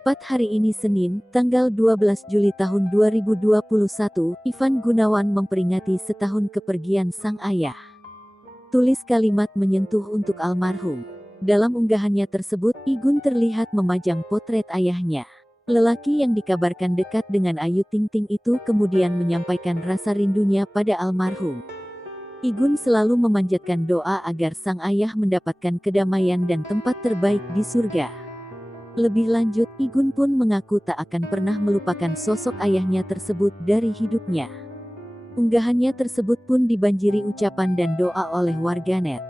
Tepat hari ini Senin, tanggal 12 Juli tahun 2021, Ivan Gunawan memperingati setahun kepergian sang ayah. Tulis kalimat menyentuh untuk almarhum. Dalam unggahannya tersebut, Igun terlihat memajang potret ayahnya. Lelaki yang dikabarkan dekat dengan Ayu Ting Ting itu kemudian menyampaikan rasa rindunya pada almarhum. Igun selalu memanjatkan doa agar sang ayah mendapatkan kedamaian dan tempat terbaik di surga. Lebih lanjut, Igun pun mengaku tak akan pernah melupakan sosok ayahnya tersebut dari hidupnya. Unggahannya tersebut pun dibanjiri ucapan dan doa oleh warganet.